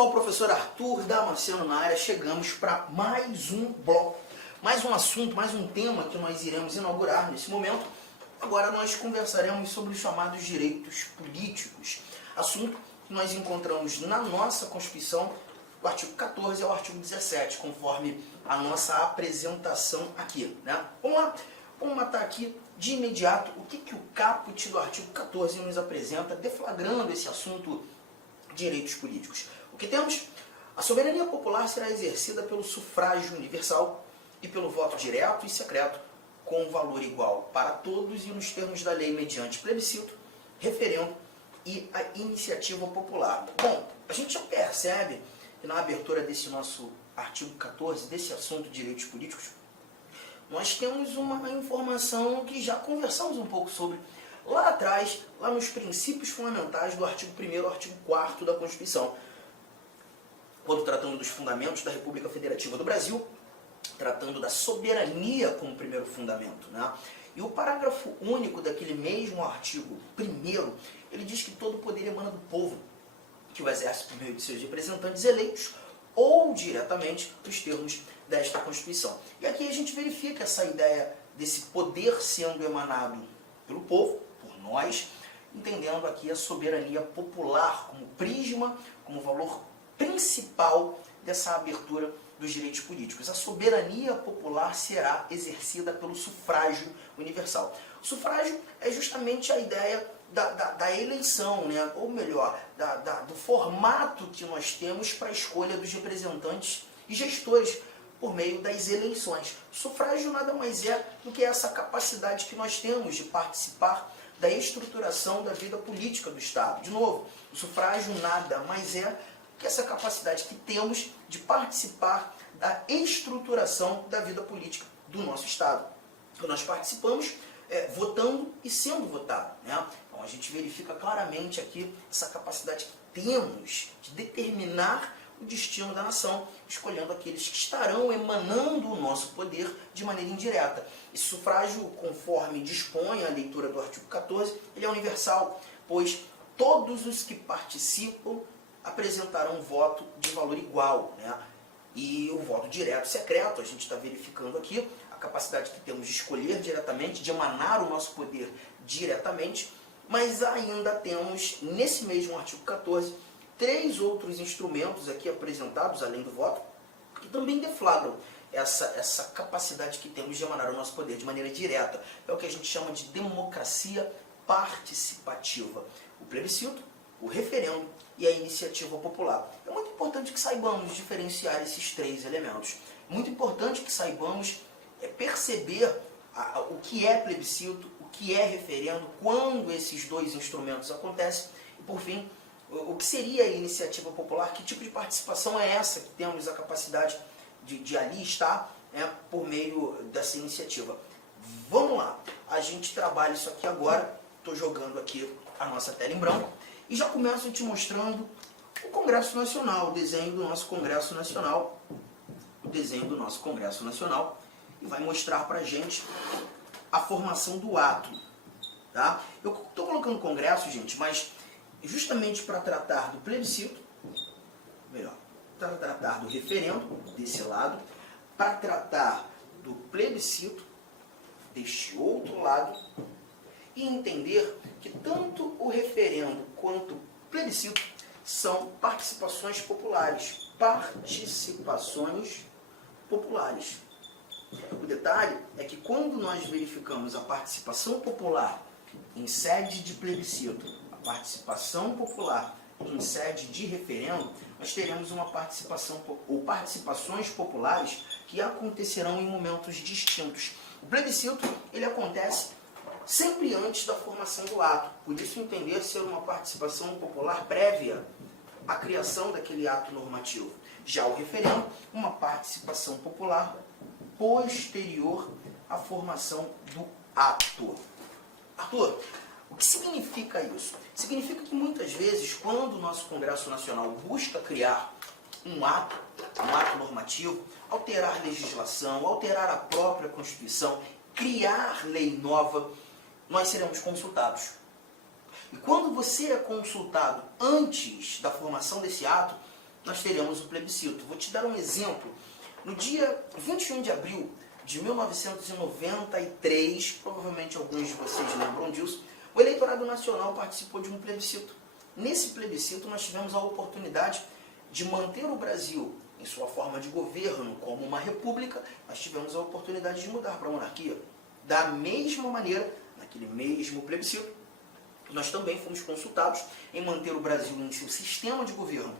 pessoal, professor Arthur Damasceno na área, chegamos para mais um bloco, mais um assunto, mais um tema que nós iremos inaugurar nesse momento. Agora nós conversaremos sobre os chamados direitos políticos, assunto que nós encontramos na nossa Constituição, do artigo 14 ao artigo 17, conforme a nossa apresentação aqui, né? Vamos lá, vamos matar aqui de imediato o que o caput do artigo 14 nos apresenta, deflagrando esse assunto direitos políticos. O que temos? A soberania popular será exercida pelo sufrágio universal e pelo voto direto e secreto, com valor igual para todos e nos termos da lei mediante plebiscito, referendo e a iniciativa popular. Bom, a gente já percebe que na abertura desse nosso artigo 14, desse assunto de direitos políticos, nós temos uma informação que já conversamos um pouco sobre lá atrás, lá nos princípios fundamentais do artigo 1º ao artigo 4º da Constituição, quando tratando dos fundamentos da República Federativa do Brasil, tratando da soberania como primeiro fundamento, né? E o parágrafo único daquele mesmo artigo 1º, ele diz que todo poder emana do povo, que o exerce por meio de seus representantes eleitos ou diretamente nos termos desta Constituição. E aqui a gente verifica essa ideia desse poder sendo emanado pelo povo, por nós, entendendo aqui a soberania popular como prisma, como valor principal dessa abertura dos direitos políticos. A soberania popular será exercida pelo sufrágio universal. O sufrágio é justamente a ideia da eleição, né? Ou melhor, do formato que nós temos para a escolha dos representantes e gestores por meio das eleições. O sufrágio nada mais é do que essa capacidade que nós temos de participar da estruturação da vida política do Estado. De novo, o sufrágio nada mais é que essa capacidade que temos de participar da estruturação da vida política do nosso Estado. Então, nós participamos votando e sendo votado, né? Então, a gente verifica claramente aqui essa capacidade que temos de determinar o destino da nação, escolhendo aqueles que estarão emanando o nosso poder de maneira indireta. Esse sufrágio, conforme dispõe a leitura do artigo 14, ele é universal, pois todos os que participam apresentarão voto de valor igual, né? E o voto direto secreto, a gente está verificando aqui a capacidade que temos de escolher diretamente, de emanar o nosso poder diretamente, mas ainda temos, nesse mesmo artigo 14, 3 outros instrumentos aqui apresentados, além do voto, que também deflagram essa capacidade que temos de emanar o nosso poder de maneira direta. É o que a gente chama de democracia participativa. O plebiscito, o referendo e a iniciativa popular. É muito importante que saibamos diferenciar esses 3 elementos. É muito importante que saibamos perceber o que é plebiscito, o que é referendo, quando esses 2 instrumentos acontecem e, por fim, o que seria a iniciativa popular, que tipo de participação é essa que temos a capacidade de ali estar, né, por meio dessa iniciativa. Vamos lá, a gente trabalha isso aqui agora, estou jogando aqui a nossa tela em branco, e já começo te mostrando o Congresso Nacional, o desenho do nosso Congresso Nacional, e vai mostrar para a gente a formação do ato. Tá? Eu estou colocando Congresso, gente, mas justamente para tratar do plebiscito, melhor, para tratar do referendo, desse lado, para tratar do plebiscito, deste outro lado, e entender que tanto o referendo quanto o plebiscito são participações populares. Participações populares. O detalhe é que quando nós verificamos a participação popular em sede de plebiscito, a participação popular em sede de referendo, nós teremos uma participação ou participações populares que acontecerão em momentos distintos. O plebiscito, ele acontece sempre antes da formação do ato, por isso entender ser uma participação popular prévia à criação daquele ato normativo. Já o referendo, uma participação popular posterior à formação do ato. Arthur, o que significa isso? Significa que muitas vezes, quando o nosso Congresso Nacional busca criar um ato normativo, alterar legislação, alterar a própria Constituição, criar lei nova, nós seremos consultados. E quando você é consultado antes da formação desse ato, nós teremos o plebiscito. Vou te dar um exemplo. No dia 21 de abril de 1993, provavelmente alguns de vocês lembram disso, o eleitorado nacional participou de um plebiscito. Nesse plebiscito nós tivemos a oportunidade de manter o Brasil em sua forma de governo como uma república. Nós tivemos a oportunidade de mudar para a monarquia. Da mesma maneira, naquele mesmo plebiscito, nós também fomos consultados em manter o Brasil em seu sistema de governo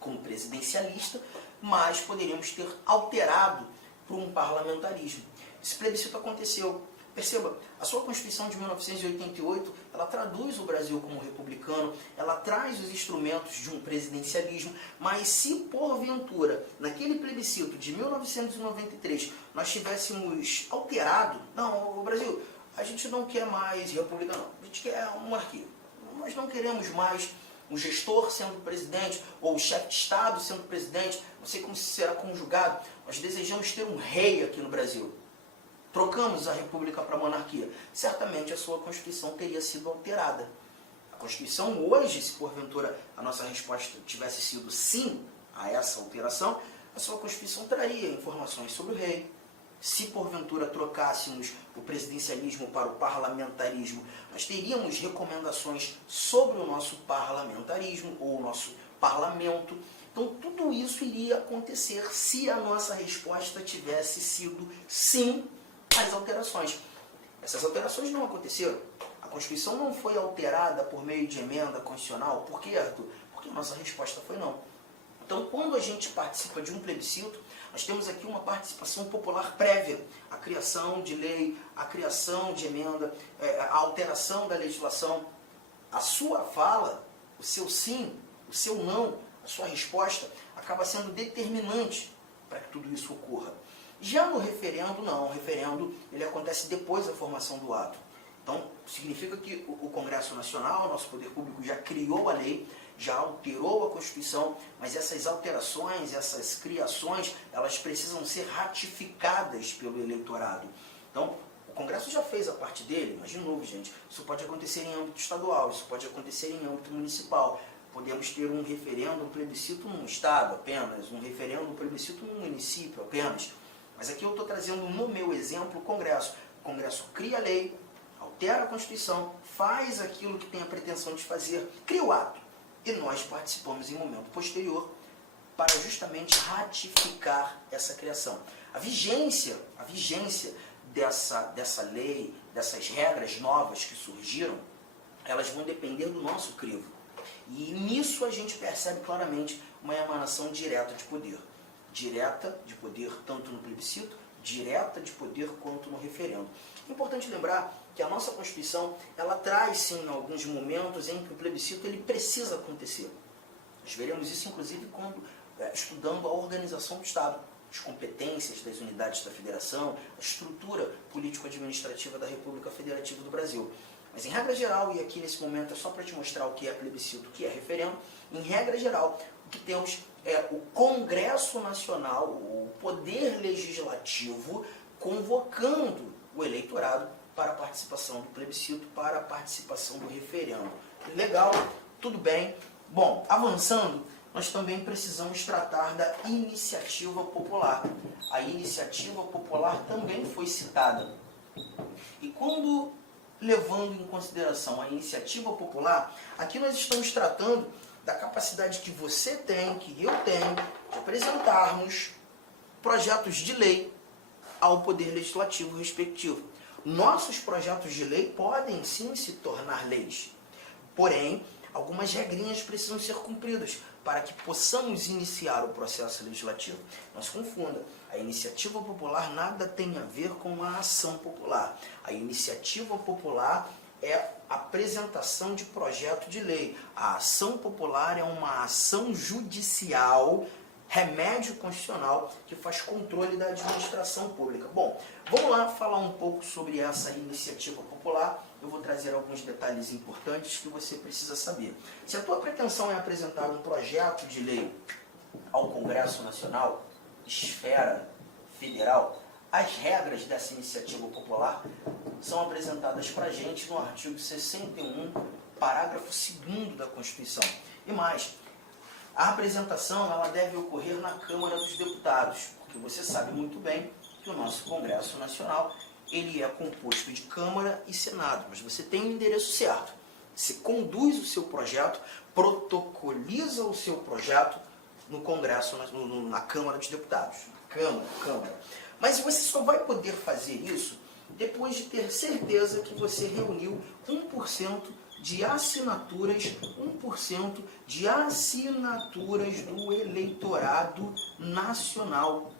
como presidencialista, mas poderíamos ter alterado para um parlamentarismo. Esse plebiscito aconteceu. Perceba, a sua Constituição de 1988, ela traduz o Brasil como republicano, ela traz os instrumentos de um presidencialismo, mas se porventura, naquele plebiscito de 1993, nós tivéssemos alterado, não, o Brasil, a gente não quer mais república não, a gente quer uma monarquia. Nós não queremos mais o gestor sendo presidente, ou o chefe de Estado sendo presidente, não sei como será conjugado, nós desejamos ter um rei aqui no Brasil. Trocamos a república para a monarquia. Certamente a sua Constituição teria sido alterada. A Constituição hoje, se porventura a nossa resposta tivesse sido sim a essa alteração, a sua Constituição traria informações sobre o rei. Se porventura trocássemos o presidencialismo para o parlamentarismo, nós teríamos recomendações sobre o nosso parlamentarismo ou o nosso parlamento. Então tudo isso iria acontecer se a nossa resposta tivesse sido sim às alterações. Essas alterações não aconteceram. A Constituição não foi alterada por meio de emenda constitucional. Por quê, Arthur? Porque a nossa resposta foi não. Então, quando a gente participa de um plebiscito, nós temos aqui uma participação popular prévia. A criação de lei, a criação de emenda, a alteração da legislação. A sua fala, o seu sim, o seu não, a sua resposta, acaba sendo determinante para que tudo isso ocorra. Já no referendo, não. O referendo ele acontece depois da formação do ato. Então, significa que o Congresso Nacional, nosso poder público, já criou a lei, já alterou a Constituição, mas essas alterações, essas criações, elas precisam ser ratificadas pelo eleitorado. Então, o Congresso já fez a parte dele, mas de novo, gente, isso pode acontecer em âmbito estadual, isso pode acontecer em âmbito municipal. Podemos ter um referendo, um plebiscito num estado apenas, um referendo, um plebiscito num município apenas. Mas aqui eu estou trazendo no meu exemplo o Congresso. O Congresso cria a lei, altera a Constituição, faz aquilo que tem a pretensão de fazer, cria o ato. E nós participamos em momento posterior para justamente ratificar essa criação. A vigência dessa lei, dessas regras novas que surgiram, elas vão depender do nosso crivo. E nisso a gente percebe claramente uma emanação direta de poder. Direta de poder tanto no plebiscito, direta de poder quanto no referendo. É importante lembrar que a nossa Constituição, ela traz sim alguns momentos em que o plebiscito ele precisa acontecer. Nós veremos isso inclusive quando estudando a organização do Estado, as competências das unidades da Federação, a estrutura político-administrativa da República Federativa do Brasil. Mas em regra geral, e aqui nesse momento é só para te mostrar o que é plebiscito, o que é referendo, em regra geral, o que temos é o Congresso Nacional, o Poder Legislativo, convocando o eleitorado para a participação do plebiscito, para a participação do referendo. Legal, tudo bem. Bom, avançando, nós também precisamos tratar da iniciativa popular. A iniciativa popular também foi citada. E quando, levando em consideração a iniciativa popular, aqui nós estamos tratando da capacidade que você tem, que eu tenho, de apresentarmos projetos de lei ao Poder Legislativo respectivo. Nossos projetos de lei podem sim se tornar leis, porém, algumas regrinhas precisam ser cumpridas para que possamos iniciar o processo legislativo. Não se confunda, a iniciativa popular nada tem a ver com a ação popular. A iniciativa popular é a apresentação de projeto de lei. A ação popular é uma ação judicial, remédio constitucional, que faz controle da administração pública. Bom, vamos lá falar um pouco sobre essa iniciativa popular. Eu vou trazer alguns detalhes importantes que você precisa saber. Se a tua pretensão é apresentar um projeto de lei ao Congresso Nacional, esfera federal, as regras dessa iniciativa popular são apresentadas para a gente no artigo 61, parágrafo 2º da Constituição. E mais, A apresentação ela deve ocorrer na Câmara dos Deputados, porque você sabe muito bem que o nosso Congresso Nacional ele é composto de Câmara e Senado, mas você tem o endereço certo. Você conduz o seu projeto, protocoliza o seu projeto no Congresso, na Câmara dos Deputados. Câmara. Mas você só vai poder fazer isso depois de ter certeza que você reuniu 1% de assinaturas, 1% de assinaturas do eleitorado nacional.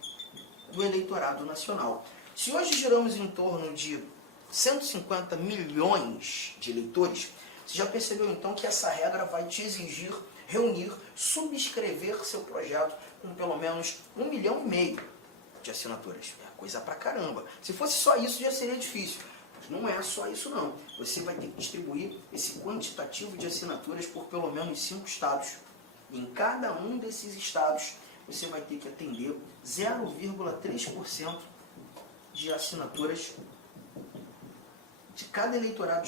Se hoje giramos em torno de 150 milhões de eleitores, você já percebeu então que essa regra vai te exigir reunir, subscrever seu projeto com pelo menos 1,5 milhão de assinaturas. É coisa pra caramba. Se fosse só isso já seria difícil. Mas não é só isso não. Você vai ter que distribuir esse quantitativo de assinaturas por pelo menos 5 estados. E em cada um desses estados você vai ter que atender 0,3% de assinaturas de cada eleitorado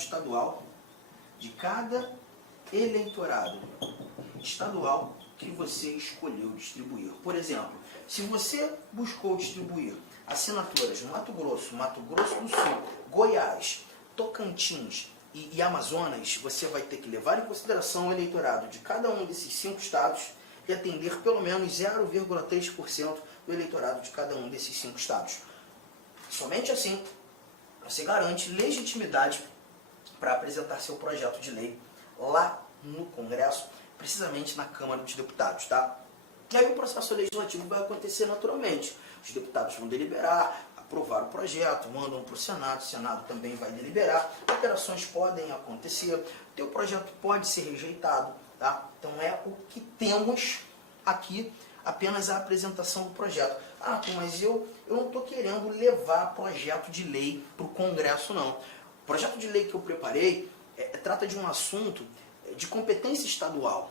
estadual, que você escolheu distribuir. Por exemplo, se você buscou distribuir assinaturas no Mato Grosso do Sul, Goiás, Tocantins e Amazonas, você vai ter que levar em consideração o eleitorado de cada um desses 5 estados e atender pelo menos 0,3% do eleitorado de cada um desses 5 estados. Somente assim você garante legitimidade para apresentar seu projeto de lei lá no Congresso, precisamente na Câmara dos Deputados, tá? E aí o processo legislativo vai acontecer naturalmente. Os deputados vão deliberar, aprovar o projeto, mandam para o Senado também vai deliberar, alterações podem acontecer, teu projeto pode ser rejeitado, tá? Então é o que temos aqui, apenas a apresentação do projeto. Ah, mas eu não estou querendo levar projeto de lei para o Congresso, não. O projeto de lei que eu preparei trata de um assunto de competência estadual.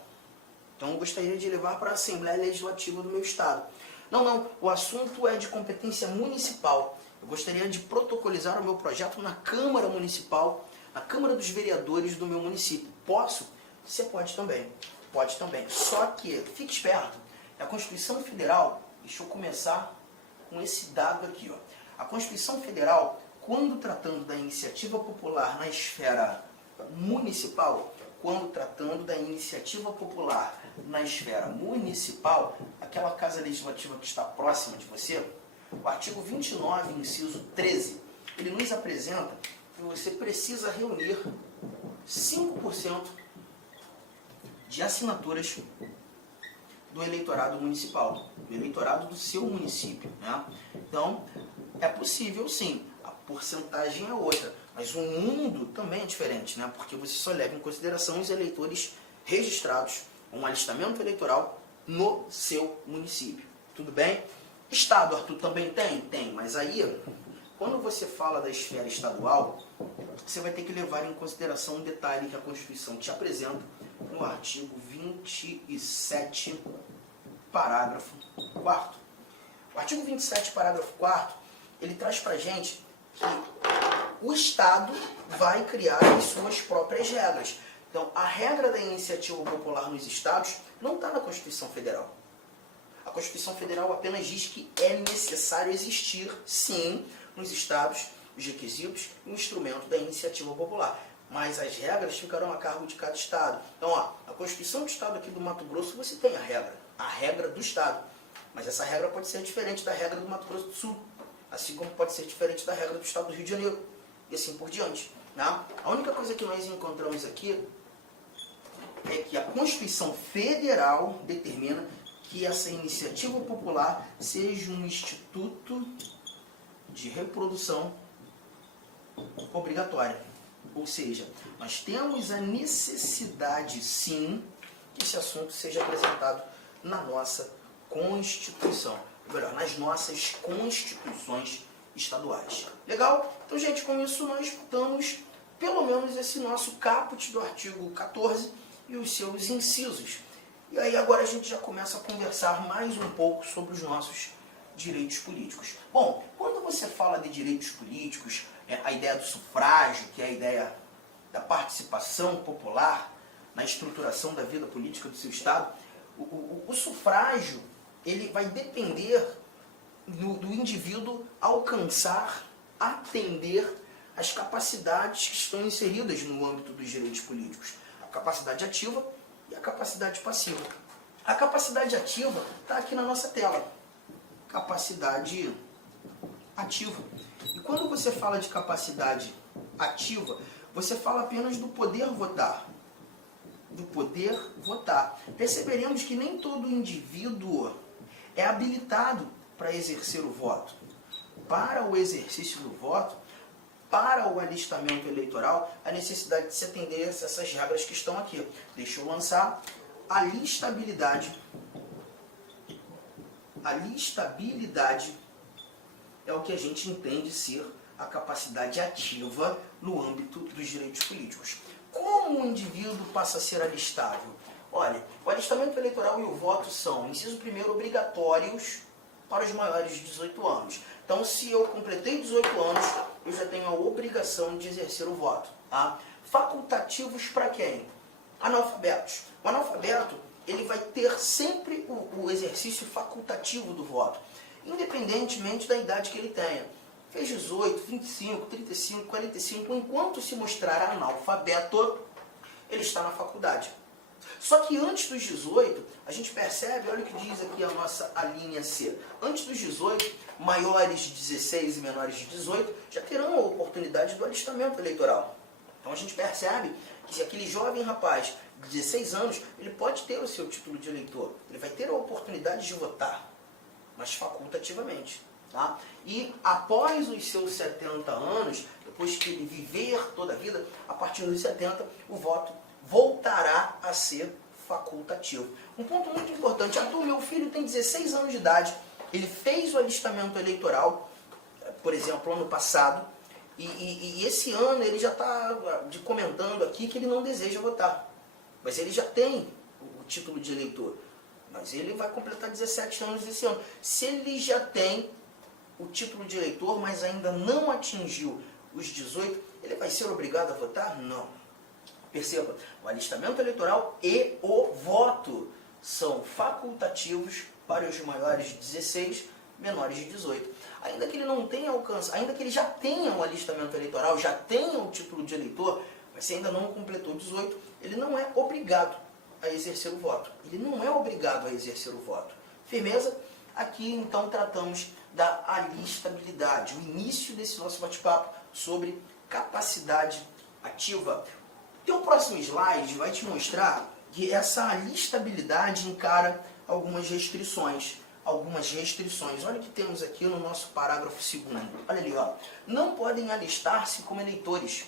Então eu gostaria de levar para a Assembleia Legislativa do meu estado. Não, o assunto é de competência municipal. Eu gostaria de protocolizar o meu projeto na Câmara Municipal, na Câmara dos Vereadores do meu município. Posso? Você pode também. Pode também. Só que, fique esperto, a Constituição Federal, deixa eu começar com esse dado aqui, ó. A Constituição Federal, quando tratando da iniciativa popular na esfera municipal, aquela casa legislativa que está próxima de você, o artigo 29, inciso 13, ele nos apresenta que você precisa reunir 5% de assinaturas do eleitorado municipal, do eleitorado do seu município, né? Então, é possível sim, a porcentagem é outra, mas o mundo também é diferente, né? Porque você só leva em consideração os eleitores registrados, um alistamento eleitoral no seu município. Tudo bem? Estado, Arthur, também tem? Tem, mas aí, quando você fala da esfera estadual, você vai ter que levar em consideração um detalhe que a Constituição te apresenta no artigo 27, parágrafo 4º. O artigo 27, parágrafo 4º, ele traz pra gente que o Estado vai criar as suas próprias regras. Então, a regra da iniciativa popular nos estados não está na Constituição Federal. A Constituição Federal apenas diz que é necessário existir, sim, nos estados, os requisitos e o instrumento da iniciativa popular. Mas as regras ficarão a cargo de cada estado. Então, ó, a Constituição do Estado aqui do Mato Grosso, você tem a regra do Estado. Mas essa regra pode ser diferente da regra do Mato Grosso do Sul, assim como pode ser diferente da regra do Estado do Rio de Janeiro, e assim por diante. Né? A única coisa que nós encontramos aqui é que a Constituição Federal determina que essa iniciativa popular seja um instituto de reprodução obrigatória. Ou seja, nós temos a necessidade, sim, que esse assunto seja apresentado na nossa Constituição. Ou melhor, nas nossas constituições estaduais. Legal? Então, gente, com isso nós damos pelo menos esse nosso caput do artigo 14 e os seus incisos. E aí agora a gente já começa a conversar mais um pouco sobre os nossos direitos políticos. Bom, quando você fala de direitos políticos, a ideia do sufrágio, que é a ideia da participação popular na estruturação da vida política do seu Estado, O sufrágio, ele vai depender do indivíduo alcançar, atender as capacidades que estão inseridas no âmbito dos direitos políticos. A capacidade ativa e a capacidade passiva. A capacidade ativa está aqui na nossa tela. Capacidade ativa. E quando você fala de capacidade ativa, você fala apenas do poder votar. Do poder votar. Perceberemos que nem todo indivíduo é habilitado para exercer o voto. Para o exercício do voto, para o alistamento eleitoral, a necessidade de se atender a essas regras que estão aqui. Deixa eu lançar a listabilidade. A listabilidade é o que a gente entende ser a capacidade ativa no âmbito dos direitos políticos. Como o indivíduo passa a ser alistável? Olha, o alistamento eleitoral e o voto são, inciso primeiro, obrigatórios para os maiores de 18 anos. Então, se eu completei 18 anos, eu já tenho a obrigação de exercer o voto. Tá? Facultativos para quem? Analfabetos. O analfabeto, ele vai ter sempre o exercício facultativo do voto, independentemente da idade que ele tenha. Fez 18, 25, 35, 45, enquanto se mostrar analfabeto, ele está na faculdade. Só que antes dos 18, a gente percebe, olha o que diz aqui a linha C. Antes dos 18, maiores de 16 e menores de 18 já terão a oportunidade do alistamento eleitoral. Então a gente percebe que se aquele jovem rapaz de 16 anos, ele pode ter o seu título de eleitor. Ele vai ter a oportunidade de votar, mas facultativamente. Tá? E após os seus 70 anos, depois que ele viver toda a vida, a partir dos 70, o voto voltará a ser facultativo. Um ponto muito importante, Arthur, meu filho tem 16 anos de idade, ele fez o alistamento eleitoral, por exemplo, ano passado, e esse ano ele já está comentando aqui que ele não deseja votar, mas ele já tem o título de eleitor, mas ele vai completar 17 anos esse ano. Se ele já tem o título de eleitor, mas ainda não atingiu os 18, ele vai ser obrigado a votar? Não. Perceba, o alistamento eleitoral e o voto são facultativos para os maiores de 16, menores de 18. Ainda que ele não tenha alcance, ainda que ele já tenha um alistamento eleitoral, já tenha o título de eleitor, mas se ainda não completou 18, ele não é obrigado a exercer o voto. Ele não é obrigado a exercer o voto. Firmeza? Aqui então tratamos da alistabilidade, o início desse nosso bate-papo sobre capacidade ativa. O próximo slide vai te mostrar que essa alistabilidade encara algumas restrições. Olha o que temos aqui no nosso parágrafo 2º. Olha ali, ó. Não podem alistar-se como eleitores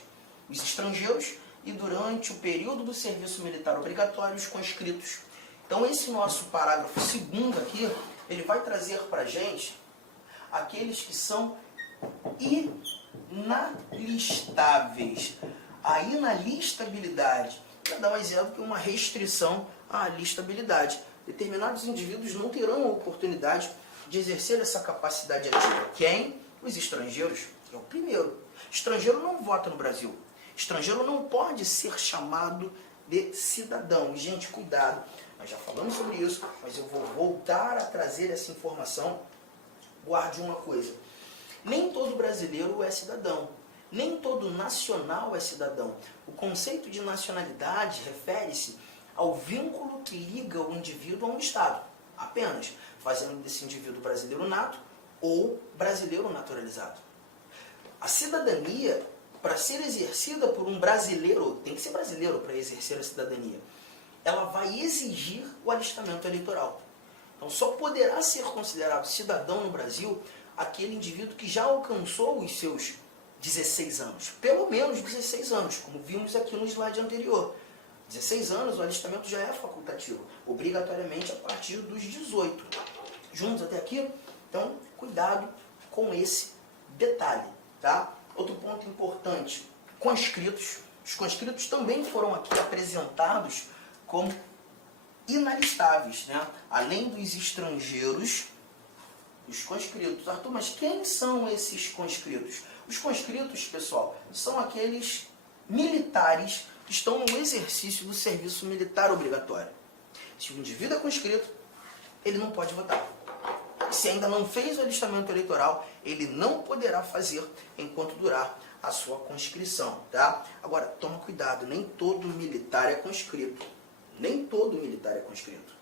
os estrangeiros e durante o período do serviço militar obrigatório os conscritos. Então esse nosso parágrafo 2º aqui, ele vai trazer para a gente aqueles que são inalistáveis. A inalistabilidade nada mais é do que uma restrição à alistabilidade. Determinados indivíduos não terão a oportunidade de exercer essa capacidade ativa. Quem? Os estrangeiros. É o primeiro. Estrangeiro não vota no Brasil. Estrangeiro não pode ser chamado de cidadão. Gente, cuidado. Nós já falamos sobre isso, mas eu vou voltar a trazer essa informação. Guarde uma coisa. Nem todo brasileiro é cidadão. Nem todo nacional é cidadão. O conceito de nacionalidade refere-se ao vínculo que liga o indivíduo a um Estado, apenas, fazendo desse indivíduo brasileiro nato ou brasileiro naturalizado. A cidadania, para ser exercida por um brasileiro, tem que ser brasileiro para exercer a cidadania, ela vai exigir o alistamento eleitoral. Então só poderá ser considerado cidadão no Brasil aquele indivíduo que já alcançou os seus 16 anos, pelo menos 16 anos, como vimos aqui no slide anterior. 16 anos, o alistamento já é facultativo, obrigatoriamente a partir dos 18. Juntos até aqui? Então, cuidado com esse detalhe, tá? Outro ponto importante, conscritos. Os conscritos também foram aqui apresentados como inalistáveis, né? Além dos estrangeiros, os conscritos. Arthur, mas quem são esses conscritos? Os conscritos, pessoal, são aqueles militares que estão no exercício do serviço militar obrigatório. Se o indivíduo é conscrito, ele não pode votar. Se ainda não fez o alistamento eleitoral, ele não poderá fazer enquanto durar a sua conscrição, tá? Agora, toma cuidado, nem todo militar é conscrito. Nem todo militar é conscrito.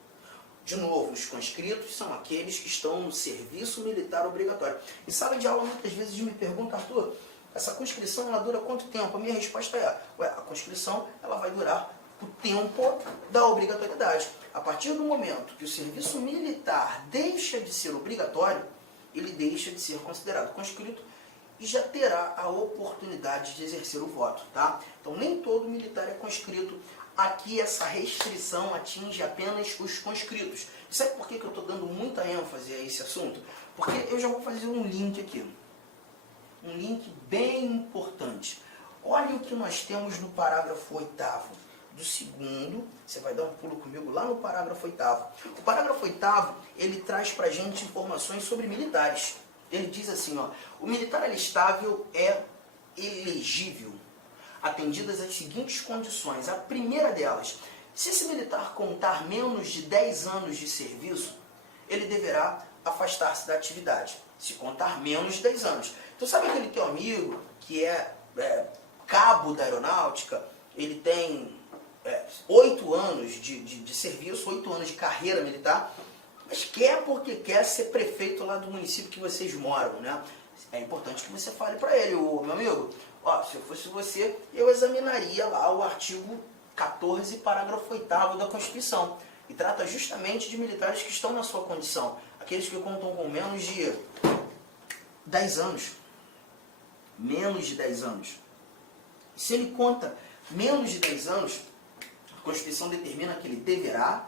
De novo, os conscritos são aqueles que estão no serviço militar obrigatório. Em sala de aula, muitas vezes me perguntam, Arthur, essa conscrição ela dura quanto tempo? A minha resposta é, a conscrição ela vai durar o tempo da obrigatoriedade. A partir do momento que o serviço militar deixa de ser obrigatório, ele deixa de ser considerado conscrito e já terá a oportunidade de exercer o voto, tá? Então, nem todo militar é conscrito. Aqui, essa restrição atinge apenas os conscritos. E sabe por que eu estou dando muita ênfase a esse assunto? Porque eu já vou fazer um link aqui. Um link bem importante. Olha o que nós temos no parágrafo 8º. Do segundo, você vai dar um pulo comigo lá no parágrafo 8º. O parágrafo 8º, ele traz pra gente informações sobre militares. Ele diz assim, ó, o militar alistável é elegível, atendidas as seguintes condições. A primeira delas, se esse militar contar menos de 10 anos de serviço, ele deverá afastar-se da atividade. Se contar menos de 10 anos. Então sabe aquele teu amigo que é cabo da aeronáutica, ele tem 8 anos de serviço, 8 anos de carreira militar, mas quer porque quer ser prefeito lá do município que vocês moram, né? É importante que você fale para ele, meu amigo, ó, se eu fosse você, eu examinaria lá o artigo 14, parágrafo 8º da Constituição, e trata justamente de militares que estão na sua condição, aqueles que contam com menos de 10 anos. Menos de 10 anos. Se ele conta menos de 10 anos, a Constituição determina que ele deverá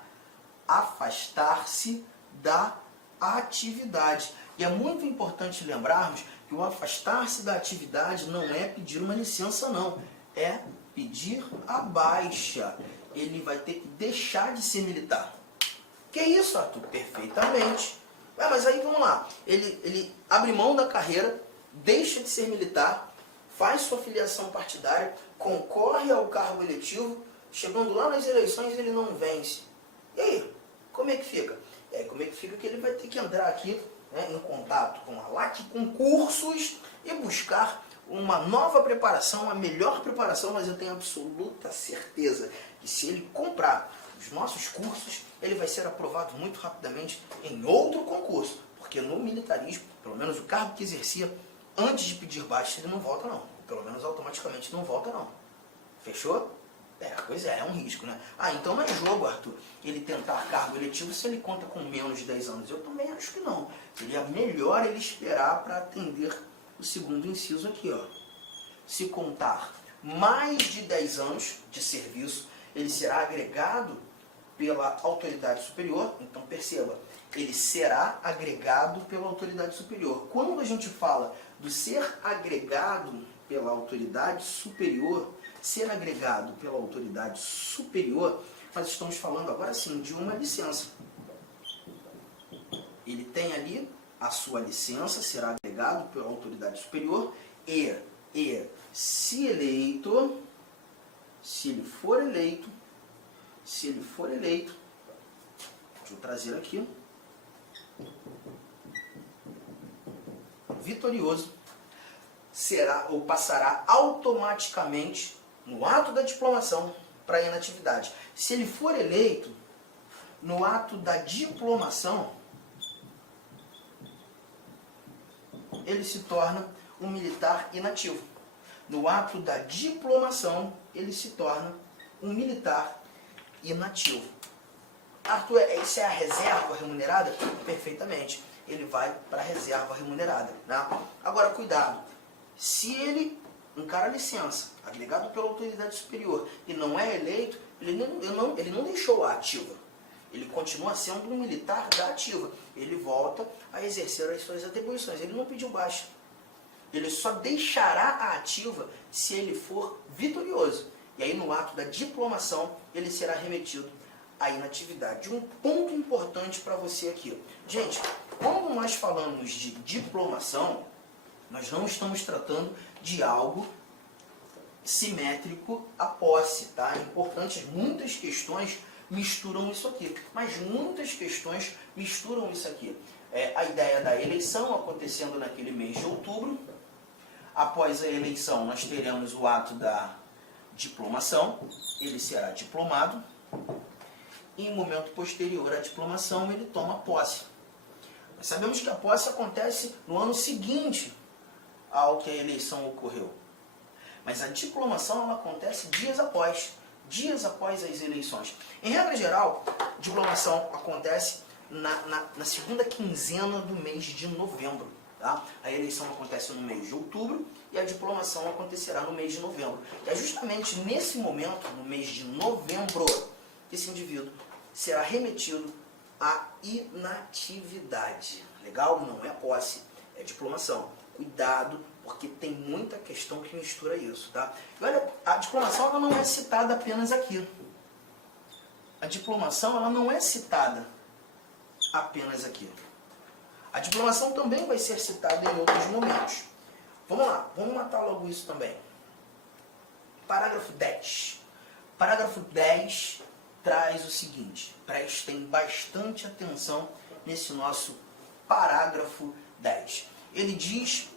afastar-se da atividade. E é muito importante lembrarmos que o afastar-se da atividade não é pedir uma licença, não. É pedir a baixa. Ele vai ter que deixar de ser militar. Que isso, Arthur? Perfeitamente. Mas aí vamos lá. Ele abre mão da carreira, deixa de ser militar, faz sua filiação partidária, concorre ao cargo eletivo, chegando lá nas eleições ele não vence. E aí, como é que fica? E aí, como é que fica que ele vai ter que entrar aqui, né, em contato com a LAC Concursos e buscar uma nova preparação, uma melhor preparação, mas eu tenho absoluta certeza que se ele comprar os nossos cursos, ele vai ser aprovado muito rapidamente em outro concurso, porque no militarismo, pelo menos o cargo que exercia antes de pedir baixa, ele não volta não, pelo menos automaticamente não volta não. Fechou? Pois é um risco, né? Então não é jogo, Arthur, ele tentar cargo eletivo se ele conta com menos de 10 anos. Eu também acho que não. Seria melhor ele esperar para atender o segundo inciso aqui, ó. Se contar mais de 10 anos de serviço, ele será agregado pela autoridade superior. Então perceba, ele será agregado pela autoridade superior. Quando a gente fala do ser agregado pela autoridade superior, ser agregado pela autoridade superior, nós estamos falando agora sim de uma licença. Ele tem ali a sua licença, será agregado pela autoridade superior e se eleito, se ele for eleito, deixa eu trazer aqui, vitorioso, será ou passará automaticamente no ato da diplomação para a inatividade. Se ele for eleito, no ato da diplomação, ele se torna um militar inativo. No ato da diplomação, ele se torna um militar inativo. Arthur, isso é a reserva remunerada? Perfeitamente. Ele vai para a reserva remunerada, né? Agora, cuidado. Se ele encara a licença, agregado pela autoridade superior, e não é eleito, ele não deixou a ativa. Ele continua sendo um militar da ativa. Ele volta a exercer as suas atribuições. Ele não pediu baixa. Ele só deixará a ativa se ele for vitorioso. E aí, no ato da diplomação, ele será remetido à inatividade. Um ponto importante para você aqui. Gente, quando nós falamos de diplomação, nós não estamos tratando de algo simétrico à posse, tá? É importante muitas questões misturam isso aqui. Mas muitas questões misturam isso aqui. A ideia da eleição acontecendo naquele mês de outubro. Após a eleição, nós teremos o ato da diplomação. Ele será diplomado. E em momento posterior à diplomação, ele toma posse. Nós sabemos que a posse acontece no ano seguinte ao que a eleição ocorreu. Mas a diplomação ela acontece dias após as eleições. Em regra geral, a diplomação acontece na segunda quinzena do mês de novembro. Tá? A eleição acontece no mês de outubro e a diplomação acontecerá no mês de novembro. E é justamente nesse momento, no mês de novembro, que esse indivíduo será remetido à inatividade. Legal? Não é posse, é diplomação. Cuidado, porque tem muita questão que mistura isso, tá? E olha, a diplomação ela não é citada apenas aqui. A diplomação ela não é citada apenas aqui. A diplomação também vai ser citada em outros momentos. Vamos lá, vamos matar logo isso também. Parágrafo 10. Parágrafo 10 traz o seguinte, prestem bastante atenção nesse nosso parágrafo 10. Ele diz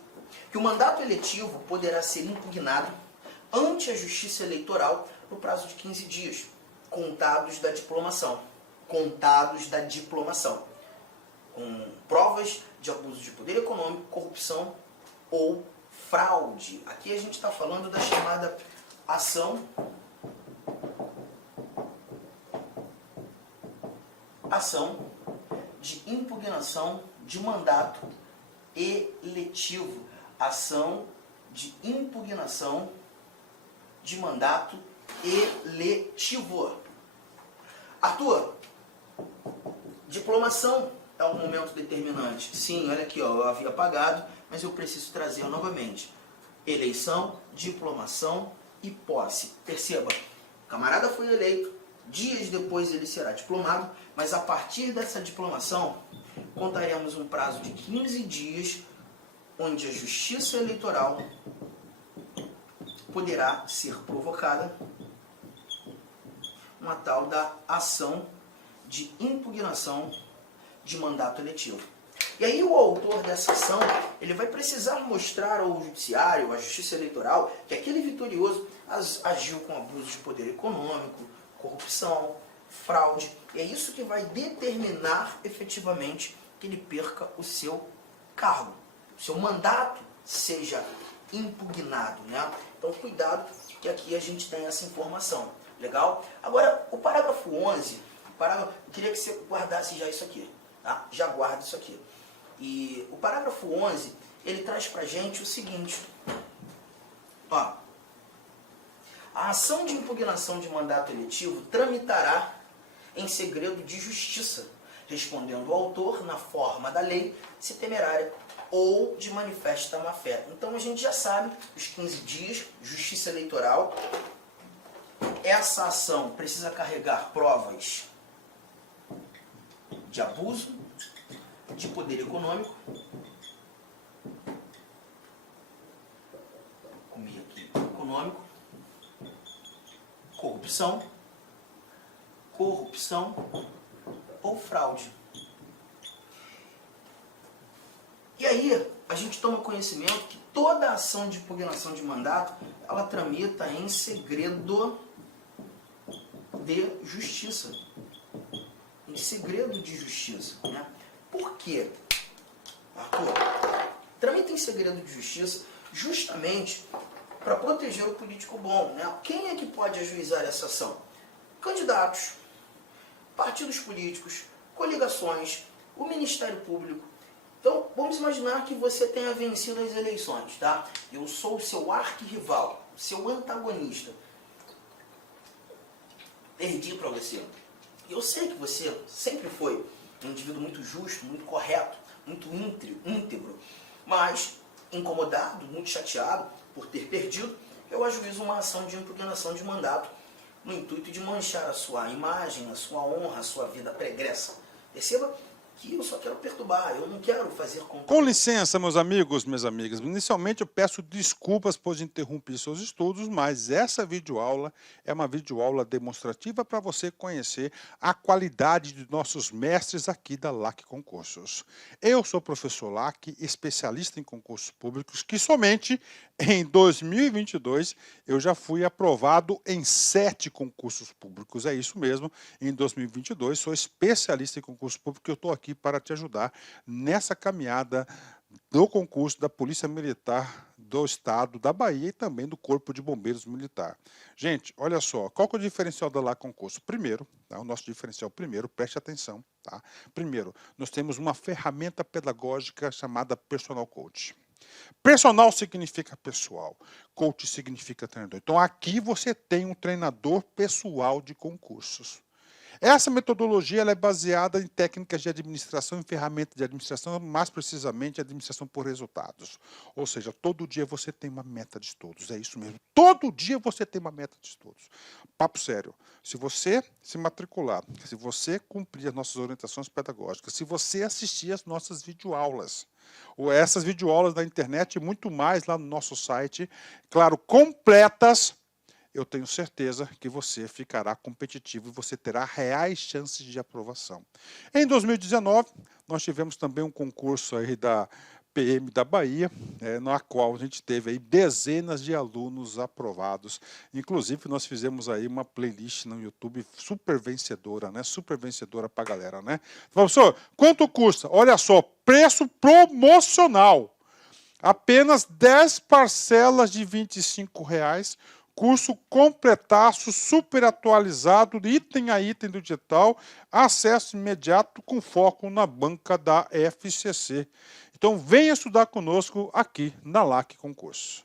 que o mandato eletivo poderá ser impugnado ante a Justiça Eleitoral no prazo de 15 dias, contados da diplomação. Contados da diplomação. Com provas de abuso de poder econômico, corrupção ou fraude. Aqui a gente está falando da chamada ação de impugnação de mandato eletivo. Ação de impugnação de mandato eletivo. Arthur, diplomação é um momento determinante. Sim, olha aqui, ó, eu havia apagado, mas eu preciso trazer novamente. Eleição, diplomação e posse. Perceba, o camarada foi eleito, dias depois ele será diplomado, mas a partir dessa diplomação, contaremos um prazo de 15 dias, onde a Justiça Eleitoral poderá ser provocada uma tal da ação de impugnação de mandato eletivo. E aí o autor dessa ação, ele vai precisar mostrar ao judiciário, à Justiça Eleitoral, que aquele vitorioso agiu com abuso de poder econômico, corrupção, fraude. E é isso que vai determinar efetivamente que ele perca o seu cargo, o seu mandato seja impugnado, né? Então cuidado que aqui a gente tem essa informação. Legal? Agora, o parágrafo 11, eu queria que você guardasse já isso aqui, tá? Já guarda isso aqui. E o parágrafo 11, ele traz pra gente o seguinte, ó, a ação de impugnação de mandato eletivo tramitará em segredo de justiça, respondendo o autor na forma da lei, se temerária ou de manifesta má-fé. Então a gente já sabe, os 15 dias, Justiça Eleitoral, essa ação precisa carregar provas de abuso, de poder econômico, econômico, corrupção ou fraude. E aí, a gente toma conhecimento que toda ação de impugnação de mandato, ela tramita em segredo de justiça. Em segredo de justiça, né? Por quê, Arthur? Tramita em segredo de justiça justamente para proteger o político bom, né? Quem é que pode ajuizar essa ação? Candidatos, partidos políticos, coligações, o Ministério Público. Então, vamos imaginar que você tenha vencido as eleições, tá? Eu sou o seu arquirrival, o seu antagonista. Perdi para você. Eu sei que você sempre foi um indivíduo muito justo, muito correto, muito íntegro, mas incomodado, muito chateado por ter perdido, eu ajuizo uma ação de impugnação de mandato no intuito de manchar a sua imagem, a sua honra, a sua vida pregressa. Perceba que eu só quero perturbar, eu não quero fazer Com conteúdo. licença, meus amigos, minhas amigas. Inicialmente eu peço desculpas por interromper seus estudos, mas essa videoaula é uma videoaula demonstrativa para você conhecer a qualidade de nossos mestres aqui da LAC Concursos. Eu sou o professor LAC, especialista em concursos públicos, que somente em 2022 eu já fui aprovado em 7 concursos públicos. É isso mesmo, em 2022 sou especialista em concurso público e eu estou aqui para te ajudar nessa caminhada do concurso da Polícia Militar do Estado da Bahia e também do Corpo de Bombeiros Militar. Gente, olha só, qual que é o diferencial da LAC Concurso? Primeiro, tá, o nosso diferencial primeiro, preste atenção, tá? Primeiro, nós temos uma ferramenta pedagógica chamada Personal Coach. Personal significa pessoal, coach significa treinador. Então aqui você tem um treinador pessoal de concursos. Essa metodologia ela é baseada em técnicas de administração e ferramentas de administração, mais precisamente administração por resultados. Ou seja, todo dia você tem uma meta de estudos, é isso mesmo. Todo dia você tem uma meta de estudos. Papo sério, se você se matricular, se você cumprir as nossas orientações pedagógicas, se você assistir às nossas videoaulas, ou essas videoaulas da internet e muito mais lá no nosso site, claro, completas, eu tenho certeza que você ficará competitivo e você terá reais chances de aprovação. Em 2019, nós tivemos também um concurso aí da PM da Bahia, na qual a gente teve aí dezenas de alunos aprovados. Inclusive, nós fizemos aí uma playlist no YouTube super vencedora, né? Super vencedora para a galera, né? Professor, quanto custa? Olha só, preço promocional. Apenas 10 parcelas de R$ 25,00. Curso completaço, super atualizado, item a item do digital, acesso imediato com foco na banca da FCC. Então venha estudar conosco aqui na LAC Concurso.